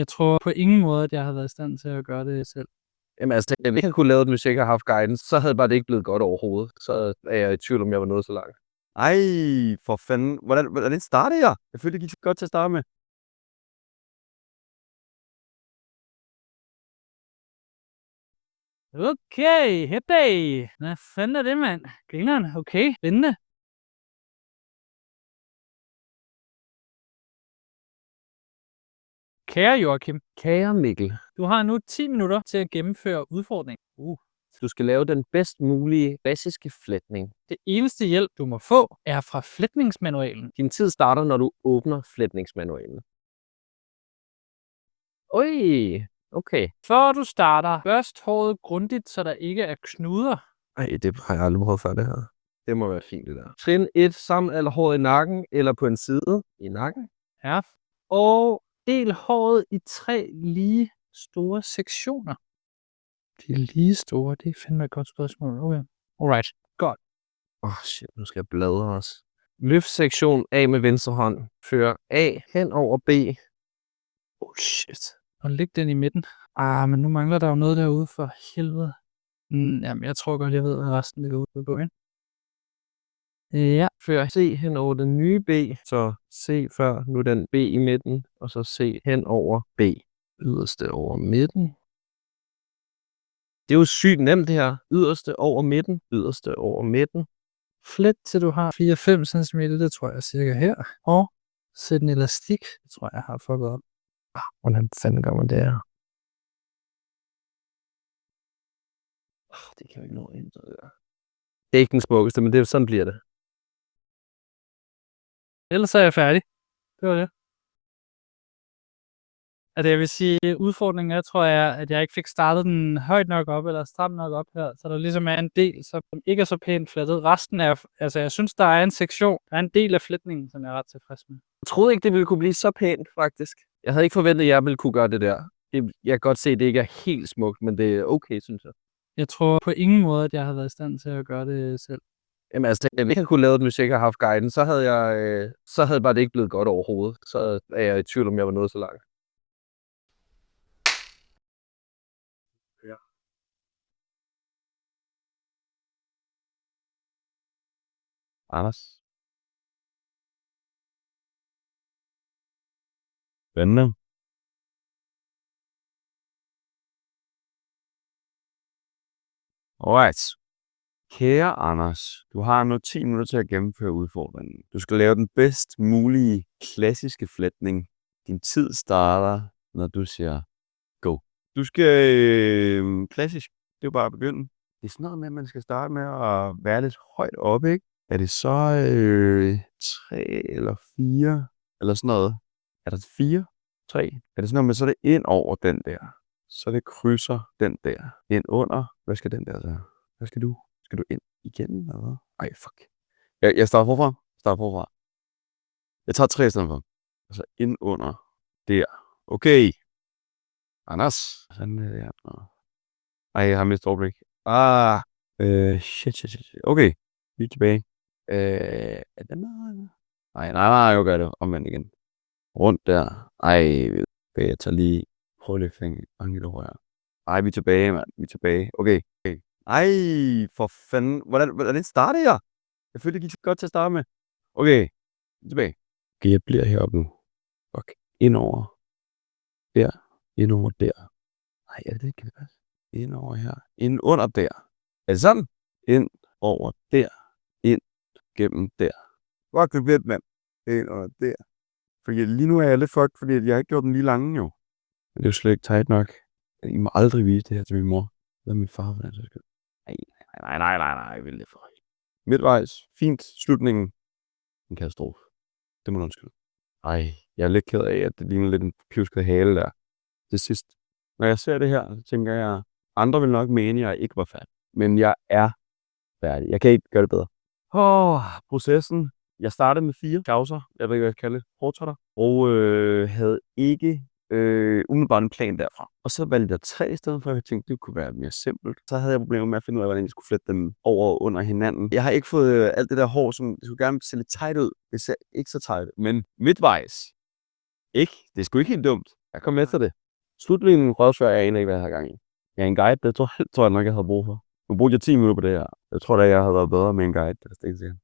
Jeg tror på ingen måde, at jeg havde været i stand til at gøre det selv. Jamen altså, hvis jeg ikke havde kunnet lave den, hvis jeg ikke havde haft guidance, så havde bare det ikke blevet godt overhovedet. Så er jeg i tvivl, om jeg var nået så langt. Ej, for fanden. Hvordan startede jeg? Jeg følte, det gik så godt til at starte med. Okay, hepday. Hvad fanden er det, mand? Grineren. Okay, spændende. Kære Joachim, Kære Mikkel, du har nu 10 minutter til at gennemføre udfordringen. du skal lave den bedst mulige basiske fletning. Det eneste hjælp, du må få, er fra fletningsmanualen. Din tid starter, når du åbner fletningsmanualen. Oj, okay. Før du starter, børst håret grundigt, så der ikke er knuder. Ej, det har jeg aldrig prøvet før, det her. Det må være fint, det der. Trin 1, samle alle håret i nakken, eller på en side i nakken. Ja. Og del håret i 3 lige store sektioner. De er lige store, det er fandme et godt spørgsmål. Okay. Alright, godt. Shit, nu skal jeg bladre også. Løft sektion A med venstre hånd. Før A hen over B. Shit. Og læg den i midten. Men nu mangler der jo noget derude for helvede. Jamen, jeg tror godt, jeg ved, hvad resten det går ud på, ikke? Ja. Før C hen over den nye B. Så C før, nu den B i midten. Og så C hen over B. Yderste over midten. Det er jo sygt nemt det her. Yderste over midten. Yderste over midten. Flet til du har 4-5 cm, det tror jeg er cirka her. Og sæt en elastik, det tror jeg har fucket op. Hvordan fanden gør man det her? Det kan jo ikke nå ind. Det er ikke den smukkeste, men sådan bliver det. Ellers er jeg færdig. Det var det. Altså jeg vil sige, udfordringen er, tror jeg, at jeg ikke fik startet den højt nok op, eller stramt nok op her, så der ligesom er en del, som ikke er så pænt flettet. Resten er, altså jeg synes, der er en sektion, der er en del af fletningen, som jeg er ret tilfreds med. Jeg troede ikke, det ville kunne blive så pænt, faktisk. Jeg havde ikke forventet, at jeg ville kunne gøre det der. Jeg kan godt se, at det ikke er helt smukt, men det er okay, synes jeg. Jeg tror på ingen måde, at jeg havde været i stand til at gøre det selv. Jamen altså, hvis jeg ikke havde kunnet lave den, hvis jeg ikke havde haft guidance, så havde bare det ikke blevet godt overhovedet. Så er jeg i tvivl, om jeg var nået så langt. Ja. Anders. Spændende. Alright. Kære Anders, du har nu 10 minutter til at gennemføre udfordringen. Du skal lave den bedst mulige klassiske fletning. Din tid starter, når du siger go. Du skal klassisk. Det er jo bare at begynde. Det er sådan noget med, at man skal starte med at være lidt højt oppe, ikke? Er det så 3 eller 4 eller sådan noget? Er der 4? 3? Er det sådan noget med, så er det ind over den der? Så det krydser den der. Ind under. Hvad skal den der så? Hvad skal du? Skal du ind igen, eller hvad? Ej, fuck. Jeg starter forfra. Jeg tager 3 i stedet for. Altså ind under der. Okay. Anders. Sådan er det her. Ej, jeg har mistet overblik. Shit. Okay. Vi er tilbage. Er den der? Nej, jeg gør det omvendt igen. Rundt der. Ej, okay, jeg tager lige. Prøv lige at fange det over her. Ej, vi er tilbage, mand. Vi er tilbage. Okay. Ej, for fanden. Hvordan startede jeg? Jeg følte, det gik så godt til at starte med. Okay, tilbage. Okay, jeg bliver heroppe nu. Fuck. Indover. Der. Indover der. Nej, er det ikke det passe? Indover her. Ind under der. Er det sådan? Ind over der. Ind gennem der. Fuck, det bliver mand. Ind under der. Fordi lige nu er jeg lidt fuck, fordi jeg har ikke gjort den lige lange jo. Men det er jo slet ikke tight nok. I må aldrig vise det her til min mor. Hvad er min far for den så skyld? Nej, jeg vil det for højt. Midtvejs. Fint. Slutningen. En katastrofe. Det må du undskylde. Ej, jeg er lidt ked af, at det ligner lidt en pjusket hale der. Det sidst. Når jeg ser det her, så tænker jeg, andre vil nok mene, at jeg ikke var færdig. Men jeg er færdig. Jeg kan ikke gøre det bedre. Processen. Jeg startede med 4 kauser. Jeg ved ikke, hvad jeg skal kalde det. Portrætter. Og havde ikke umiddelbart en plan derfra. Og så valgte jeg 3 i stedet for, at jeg tænkte, det kunne være mere simpelt. Så havde jeg problemer med at finde ud af, hvordan jeg skulle flette dem over og under hinanden. Jeg har ikke fået alt det der hår, som det skulle gerne se lidt tight ud. Det ser ikke så tight ud. Men midtvejs. Ikke? Det er sgu ikke helt dumt. Jeg kom efter det. Slutningen prøvede jeg aner ikke, hvad jeg har gang i. Ja, en guide, det tror jeg nok, jeg havde brug for. Nu brugte jeg 10 minutter på det her. Jeg tror da, jeg havde været bedre med en guide. Det er ikke sikkert.